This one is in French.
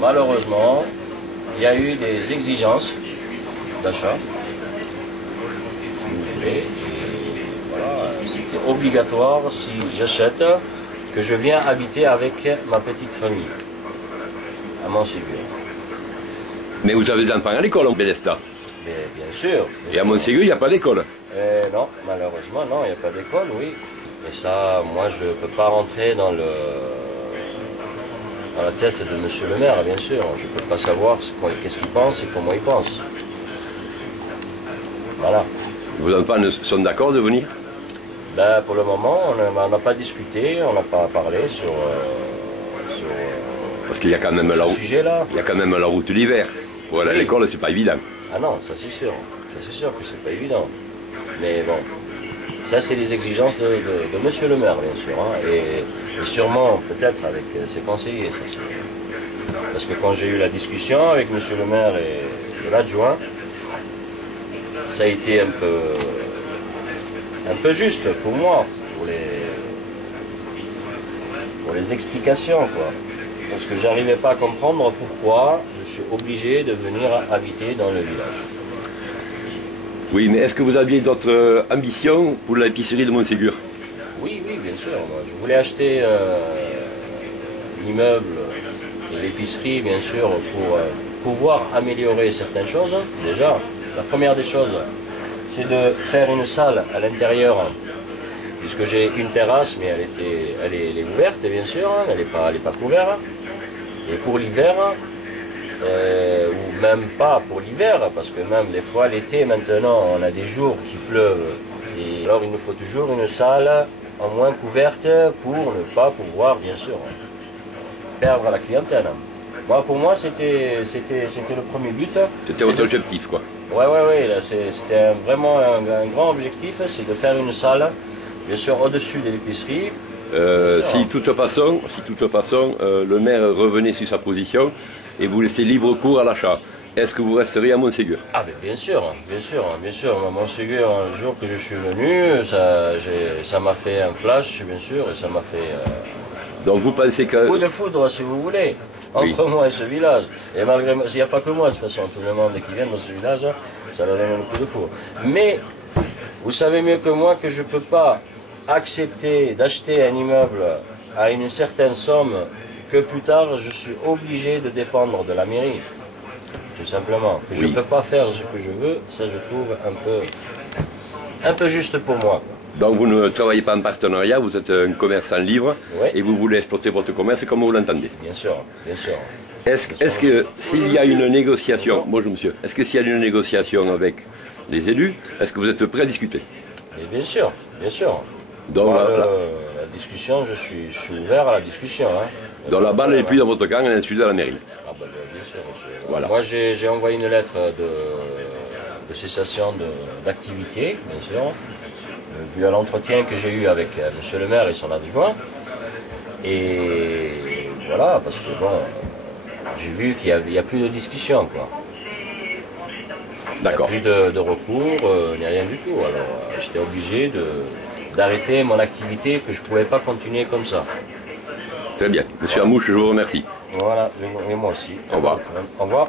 Malheureusement, il y a eu des exigences d'achat. Et voilà, c'était obligatoire si j'achète que je viens habiter avec ma petite famille à Montségur. Mais vous avez des enfants à l'école en Bélestat. Mais bien sûr. Et à Montségur, il n'y a pas d'école. Non, malheureusement, non, il n'y a pas d'école, oui. Et ça, moi, je ne peux pas rentrer dans la tête de monsieur le maire, bien sûr. Je ne peux pas savoir qu'est-ce qu'il pense et comment il pense. Voilà. Vos enfants sont d'accord de venir? Ben, pour le moment, on n'a pas discuté, on n'a pas parlé sur Parce qu'il y a quand même ce sujet-là. Il y a quand même la route l'hiver. Pour aller à l'école, c'est pas évident. Ah non, ça c'est sûr. Ça c'est sûr que c'est pas évident. Mais bon, ça c'est les exigences de monsieur le maire, bien sûr. Hein, et sûrement, peut-être avec ses conseillers, ça c'est. Parce que quand j'ai eu la discussion avec monsieur le maire et l'adjoint, ça a été un peu juste pour moi, pour les explications, quoi. Parce que j'arrivais pas à comprendre pourquoi je suis obligé de venir habiter dans le village. Oui, mais est-ce que vous aviez d'autres ambitions pour l'épicerie de Montségur? Oui, oui, bien sûr. Moi, je voulais acheter l'immeuble et l'épicerie, bien sûr, pour pouvoir améliorer certaines choses. Déjà, la première des choses, c'est de faire une salle à l'intérieur, puisque j'ai une terrasse, mais elle est ouverte, bien sûr, hein, elle n'est pas couverte. Et pour l'hiver, ou même pas pour l'hiver, parce que même des fois l'été maintenant, on a des jours qui pleuvent. Et alors il nous faut toujours une salle en moins couverte pour ne pas pouvoir, bien sûr, perdre la clientèle. Moi, pour moi, c'était le premier but. C'était votre objectif, quoi. Ouais, c'était vraiment un grand objectif, c'est de faire une salle, bien sûr, au-dessus de l'épicerie. Si de toute façon, le maire revenait sur sa position et vous laissez libre cours à l'achat, est-ce que vous resteriez à Montségur? Ah ben bien sûr. À Montségur, un jour que je suis venu, ça m'a fait un flash, bien sûr, et ça m'a fait Donc vous pensez que... coup de foudre, si vous voulez, entre moi et ce village. Et malgré moi, il n'y a pas que moi, de toute façon, tout le monde qui vient dans ce village, ça leur donne un coup de foudre. Mais, vous savez mieux que moi que je ne peux pas accepter d'acheter un immeuble à une certaine somme que plus tard je suis obligé de dépendre de la mairie, tout simplement. Que je ne peux pas faire ce que je veux, ça je trouve un peu juste pour moi. Donc vous ne travaillez pas en partenariat, vous êtes un commerçant libre, Oui. Et vous voulez exploiter votre commerce comme vous l'entendez. Bien sûr, bien sûr. Est-ce que s'il y a une négociation, bonjour monsieur, est-ce que s'il y a une négociation avec les élus, est-ce que vous êtes prêt à discuter? Et bien sûr, bien sûr. Donc, Moi, la discussion, je suis ouvert à la discussion. Hein. Donc la balle n'est plus dans votre camp, elle est celui de la mairie. Ah ben, bien sûr, monsieur. Voilà. Moi j'ai envoyé une lettre de cessation d'activité, bien sûr, vu à l'entretien que j'ai eu avec monsieur le maire et son adjoint. Et voilà, parce que bon, j'ai vu qu'il n'y a plus de discussion, quoi. D'accord. Il n'y a plus de recours, ni rien du tout. Alors j'étais obligé d'arrêter mon activité, que je ne pouvais pas continuer comme ça. Très bien. Monsieur Amouche, je vous remercie. Voilà, et moi aussi. Au revoir. Au revoir.